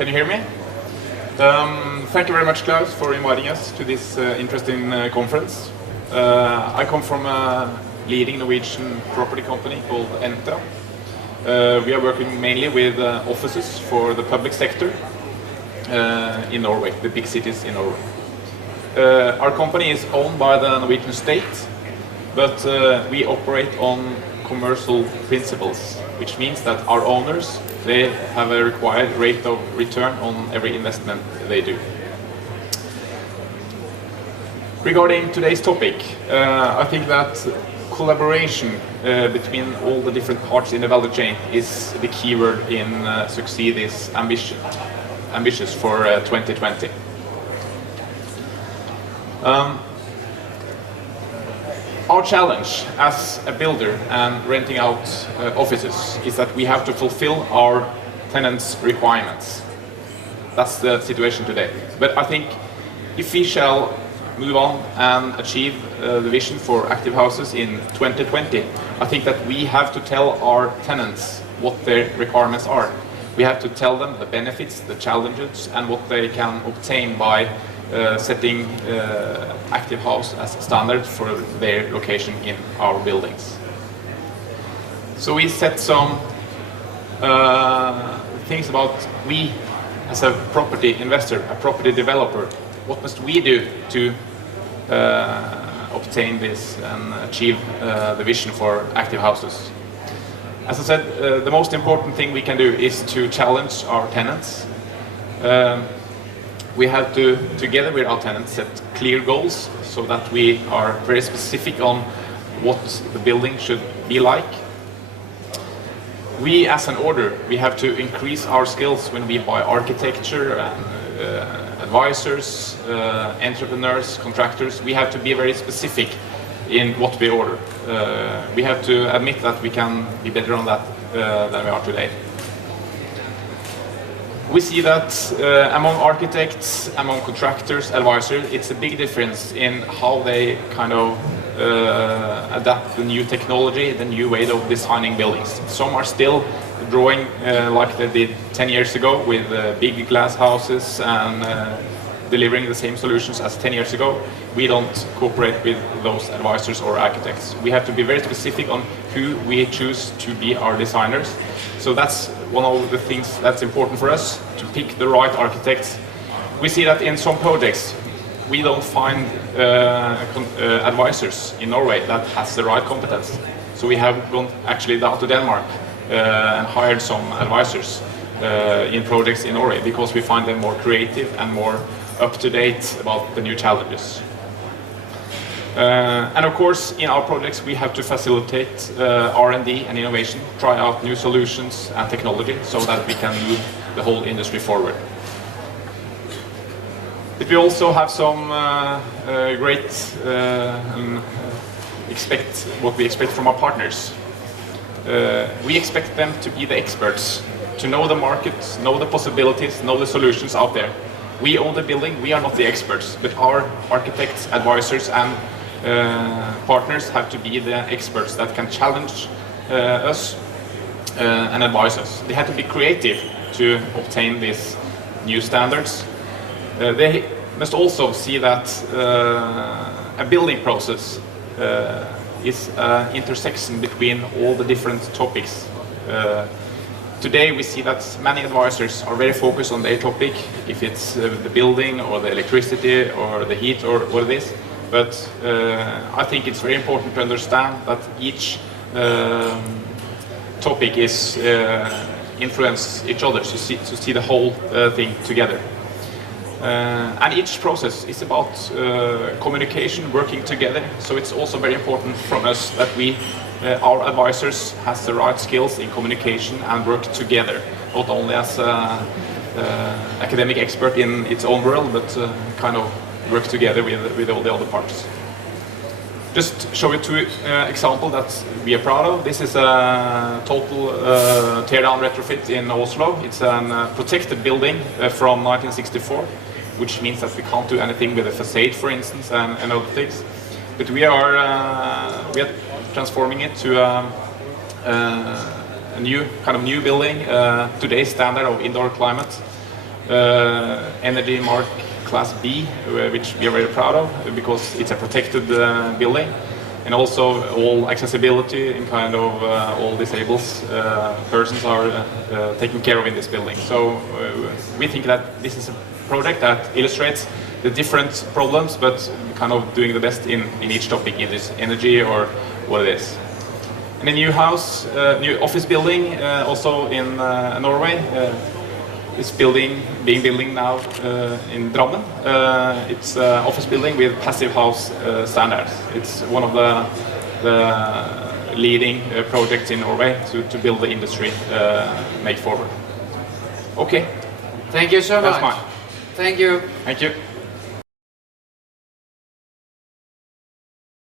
Can you hear me? Thank you very much, Klaus, for inviting us to this interesting conference. I come from a leading Norwegian property company called Entra. We are working mainly with offices for the public sector in Norway, the big cities in Norway. Our company is owned by the Norwegian state, but we operate on commercial principles, which means that our owners, they have a required rate of return on every investment they do. Regarding today's topic, I think that collaboration between all the different parts in the value chain is the key word in succeed is ambitious for 2020. Our challenge as a builder and renting out offices is that we have to fulfill our tenants' requirements. That's the situation today. But I think if we shall move on and achieve the vision for active houses in 2020, I think that we have to tell our tenants what their requirements are. We have to tell them the benefits, the challenges, and what they can obtain by setting active house as standard for their location in our buildings. So we set some things about we as a property investor, a property developer, what must we do to obtain this and achieve the vision for active houses. As I said, the most important thing we can do is to challenge our tenants. We have to, together with our tenants, set clear goals so that we are very specific on what the building should be like. We, as an owner, we have to increase our skills when we buy architecture and advisors, entrepreneurs, contractors. We have to be very specific in what we order. We have to admit that we can be better on that than we are today. We see that among architects, among contractors, advisors, it's a big difference in how they kind of adapt the new technology, the new way of designing buildings. Some are still drawing like they did 10 years ago with big glass houses and delivering the same solutions as 10 years ago. We don't cooperate with those advisors or architects. We have to be very specific on who we choose to be our designers. So that's one of the things that's important for us, to pick the right architects. We see that in some projects we don't find advisors in Norway that has the right competence. So we have gone actually down to Denmark and hired some advisors in projects in Norway because we find them more creative and more up-to-date about the new challenges. And of course, in our projects we have to facilitate R&D and innovation, try out new solutions and technology so that we can move the whole industry forward. But we also have some great what we expect from our partners. We expect them to be the experts, to know the market, know the possibilities, know the solutions out there. We own the building, we are not the experts, but our architects, advisors and partners have to be the experts that can challenge us and advise us. They have to be creative to obtain these new standards. They must also see that a building process is an intersection between all the different topics. Today we see that many advisors are very focused on their topic, if it's the building or the electricity or the heat or what it is. But I think it's very important to understand that each topic is influence each other, to see the whole thing together. And each process is about communication, working together. So it's also very important from us that our advisors has the right skills in communication and work together, not only as an academic expert in its own world, but kind of work together with all the other parts. Just show you two examples that we are proud of. This is a total tear-down retrofit in Oslo. It's a protected building from 1964, which means that we can't do anything with the facade, for instance, and other things. But we are transforming it to a new building, today's standard of indoor climate. Energy Mark Class B, which we are very proud of because it's a protected building, and also all accessibility and kind of all disabled persons are taken care of in this building. So we think that this is a project that illustrates the different problems, but kind of doing the best in each topic, either it's energy or what it is. And a new house, new office building, also in Norway. It's being building now in Drammen. It's an office building with passive house standards. It's one of the leading projects in Norway to build the industry make forward. Okay. Thank you so much. That's mine. Thank you. Thank you.